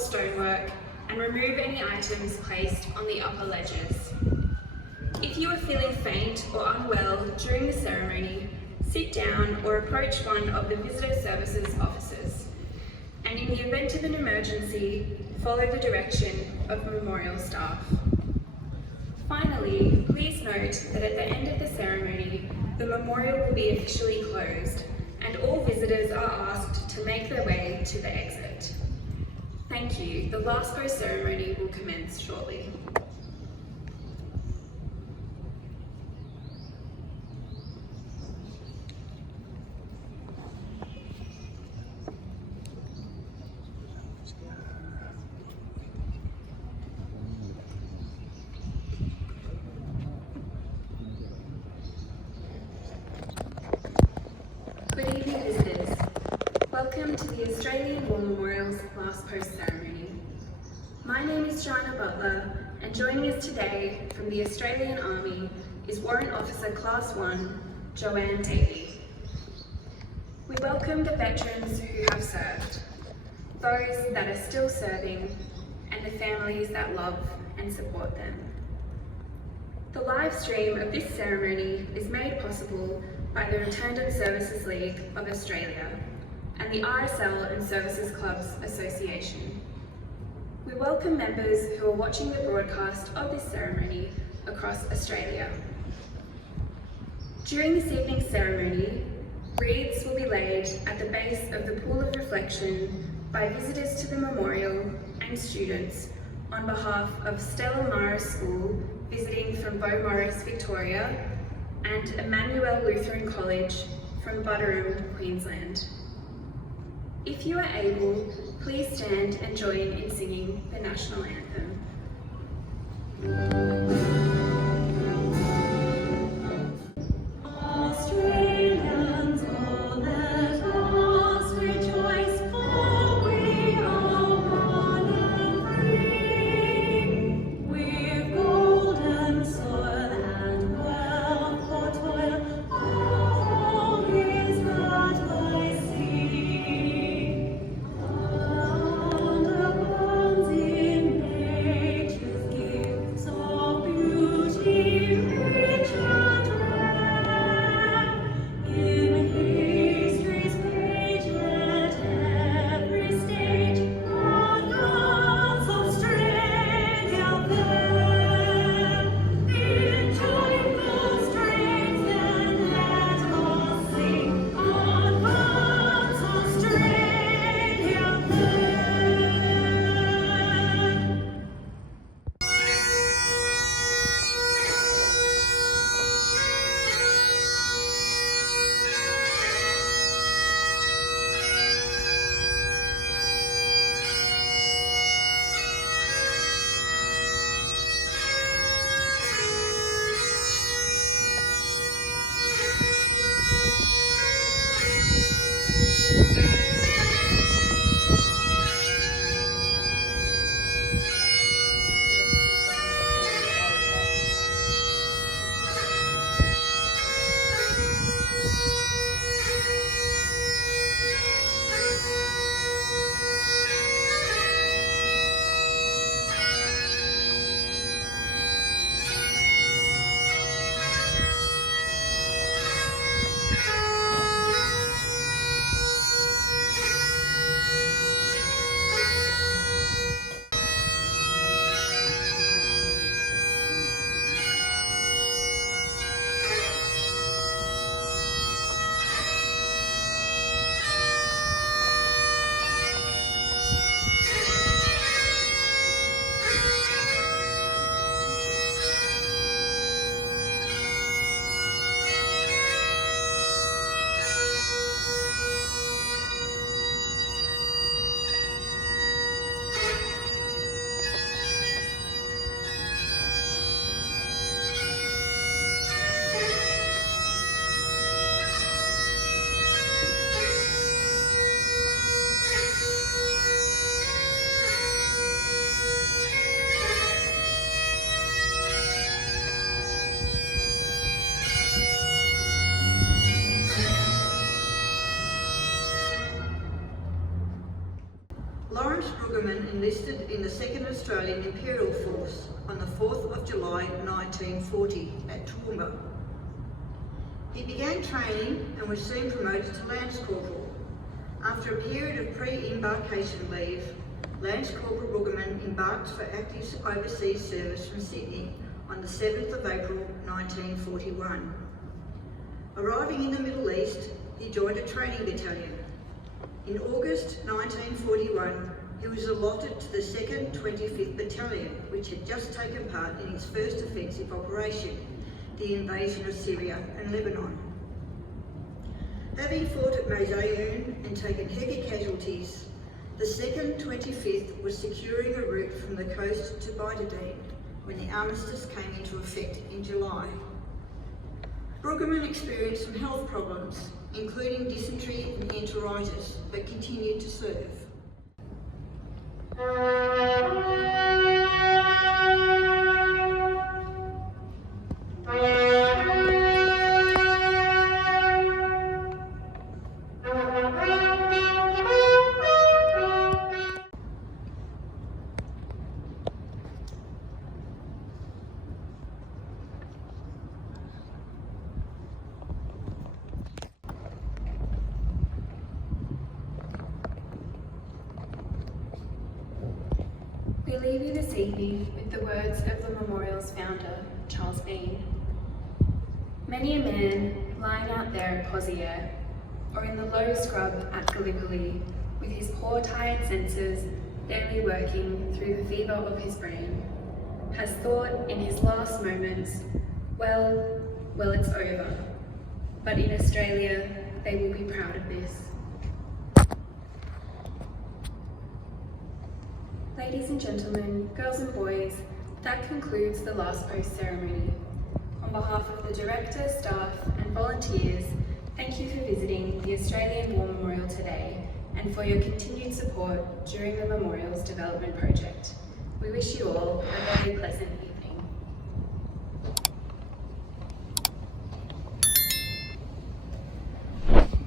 Stonework and remove any items placed on the upper ledges. If you are feeling faint or unwell during the ceremony, sit down or approach one of the Visitor Services officers. And in the event of an emergency, follow the direction of memorial staff. Finally, please note that at the end of the ceremony, the memorial will be officially closed and all visitors are asked to make their way to the exit. Thank you. The last post ceremony will commence shortly. Good evening, visitors. Welcome to the Australian War Memorial's last post ceremony. My name is Joanna Butler, and joining us today from the Australian Army is Warrant Officer Class 1, Joanne Davey. We welcome the veterans who have served, those that are still serving, and the families that love and support them. The live stream of this ceremony is made possible by the Returned Services League of Australia and the RSL and Services Clubs Association. We welcome members who are watching the broadcast of this ceremony across Australia. During this evening's ceremony, wreaths will be laid at the base of the pool of reflection by visitors to the memorial and students on behalf of Stella Maris School visiting from Beaumaris, Victoria, and Emmanuel Lutheran College from Butterham, Queensland. If you are able, please stand and join in singing the national anthem. Australians, oh let us rejoice, for we are one and free. With golden soil and wealth for toil, all is that I see. And abounds in enlisted in the 2nd Australian Imperial Force on the 4th of July 1940 at Toowoomba. He began training and was soon promoted to Lance Corporal. After a period of pre-embarkation leave, Lance Corporal Bruggeman embarked for active overseas service from Sydney on the 7th of April 1941. Arriving in the Middle East, he joined a training battalion. In August 1941, he was allotted to the 2nd 25th Battalion, which had just taken part in its first offensive operation, the invasion of Syria and Lebanon. Having fought at Mazayoun and taken heavy casualties, the 2nd 25th was securing a route from the coast to Bidadine when the armistice came into effect in July. Bruggeman experienced some health problems, including dysentery and enteritis, but continued to serve. We leave you this evening with the words of the memorial's founder, Charles Bean. Many a man lying out there at Pozier, or in the low scrub at Gallipoli, with his poor tired senses barely working through the fever of his brain, has thought in his last moments, well, it's over. But in Australia, they will be proud of this. Ladies and gentlemen, girls and boys, that concludes the last post ceremony. On behalf of the director, staff and volunteers, thank you for visiting the Australian War Memorial today and for your continued support during the memorial's development project. We wish you all a very pleasant evening.